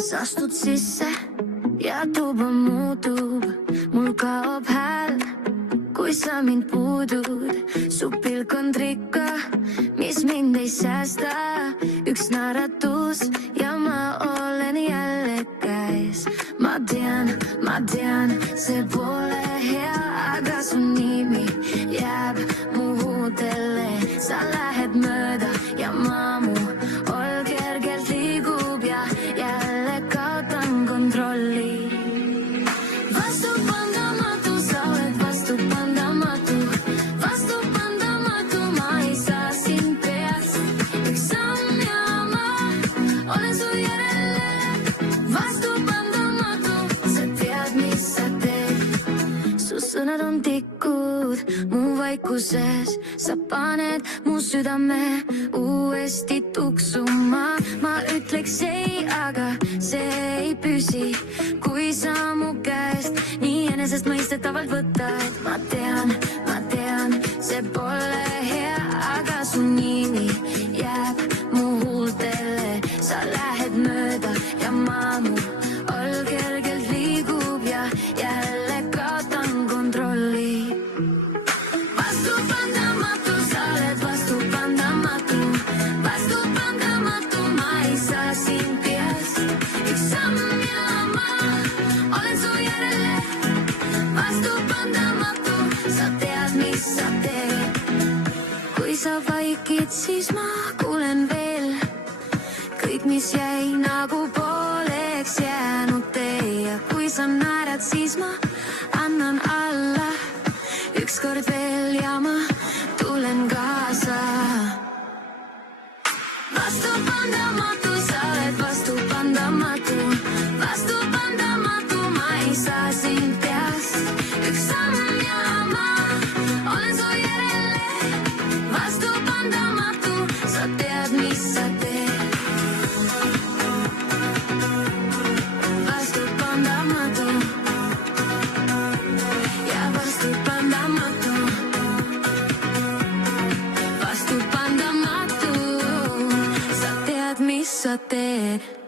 sa astud sisse ja tuba muutub, mul kaob hääl, kui sa mind puudud. Su pilk on trikka, mis mind ei säästa, üks naeratus ja ma olen jälle käes. Ma tean, see pole hea, aga su nimi jääb mu huudele. Sa lähed mööda ja mu ol kergelt liigub ja jälle kaotan kontrolli. Vastupandamatu, sa oled vastupandamatu, vastupandamatu, ma ei saa sind peast. Üks samm ja ma olen su järele. Vastupandamatu, sa tead, mis sa teed. Su sõnad on tikud mu vaikuses, sa paned mu südame uuesti tuksuma. Ma ütleks ei, aga see ei püsi, kui sa mu käest nii enesestmõistetavalt võtad. Ma tean, see pole hea, aga su nimi jääb mu huultele. Sa lähed mööda ja mu ol kergelt liigub ja jälle kaotan kontrolli. Vastupandamatu, sa oled vastupandamatu, vastupandamatu, ma ei saa sind peast. Üks samm ja ma olen su järele. Vastupandamatu, sa tead, mis sa teed. Kui sa vaikid, siis ma kuulen veel kõik, mis jäi nagu pooleks jäänud tee. Ja kui sa naerad, siis ma annan alla ükskord veel ja ma tulen kaasa. Vastupandamatu, sa oled vastupandamatu, vastupandamatu, ma ei saa sind peast. Üks samm ja ma olen su järele. Vastupandamatu, sa tead, mis sa teed. Vastupandamatu ja vastupandamatu, vastupandamatu, sa tead, mis sa teed.